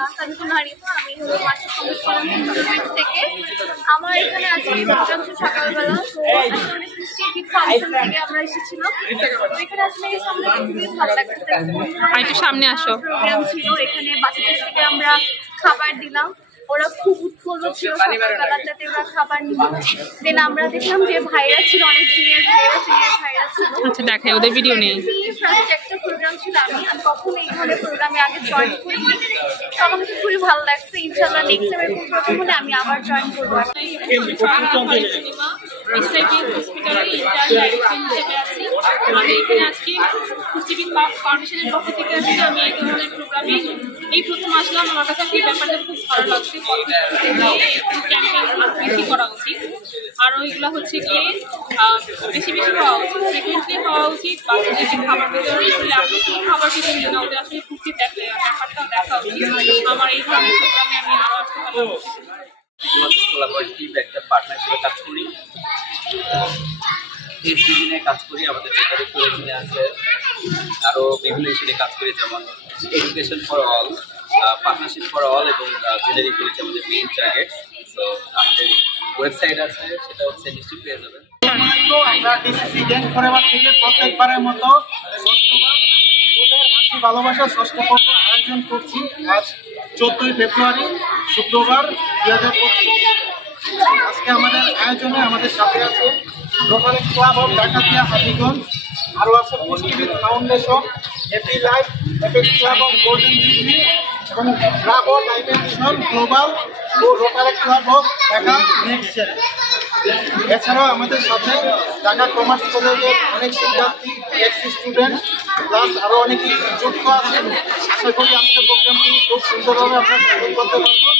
আমি হলো masters complete করলাম কম্পিউটার থেকে। আমার এখানে আজকে প্রোগ্রাম ছিল সকালবেলা, তো আসলে ক্রিস্টি ফাংশন থেকে আমরা এসেছিলাম। তো এখানে আসলে খুবই ভালো লাগতেছে। একটু সামনে আসো। প্রোগ্রাম ছিল এখানে, বাচ্চাদের থেকে আমরা খাবার দিলাম, ওরা খুব উৎফুল্ল ছিল সকালবেলাটাতে ওরা খাবার নিল। দেন আমরা দেখলাম যে ভাইরা ছিল, অনেক সিনিয়র ভাইরা ছিল। আচ্ছা দেখাই, ওদের ভিডিও নেই। ফার্স্ট একটা প্রোগ্রাম ছিল, আমি কখনো এই ধরনের প্রোগ্রামে আগে জয়েন করিনি, তো আমার কাছে খুবই ভালো লাগছে। ইনশাল্লাহ নেক্সট টাইম এরকম প্রোগ্রাম হলে আমি আবার জয়েন করবো। এই প্রথম আসলাম, আমার কাছে এই ব্যাপারটা খুব ভালো লাগছে। বেশি করা উচিত, আর ওইগুলো হচ্ছে গিয়ে বেশি বেশি হওয়া উচিত, ফ্রিকুয়েন্টলি হওয়া উচিত। বাচ্চাদেরকে খাবার বিতরণ করলে আপনি কি খাবার বিতরণ দিন, ওদের আসলে খুশি ব্যাপারটাও দেখা উচিত। আমার এই ধরনের প্রোগ্রামে আমি আরও আসতে ভালো একটা পার্টনারশিপে কাজ করি, এই দুদিনে কাজ করি। আমাদের এখানে আছে আরও বিভিন্ন ইস্যুতে কাজ করি, যেমন education for all, partnership for all এবং জেনারেল কলেজ আমাদের মেইন টার্গেট। তো আমাদের ওয়েবসাইট আছে, সেটা হচ্ছে নিশ্চয়ই পেয়ে যাবেন। আমরা ডিসিসি গ্যাং ফরএভার থেকে প্রত্যেকবারের মতো ভালোবাসা ষষ্ঠ পর্ব আয়োজন করছি আজ 14ই ফেব্রুয়ারি শুক্রবার 2025। আজকে আমাদের আয়োজনে আমাদের সাথে আছে Rotary Club of Dakatia Habiganj, আরও আছে Pushtibid Foundation, Happy Life, Happy Club of Golden Jubilee এবং ক্লাব অফ ডাইমেনশন গ্লোবাল ও Rotary Club of Dhaka Next Gen. এছাড়াও আমাদের সাথে ঢাকা কমার্স কলেজের অনেক শিক্ষার্থী, এক্স স্টুডেন্ট প্লাস আরও অনেকেই যুক্ত আছেন। আশা করি আজকের প্রোগ্রামটি খুব সুন্দরভাবে আমরা সফল করতে পারবো।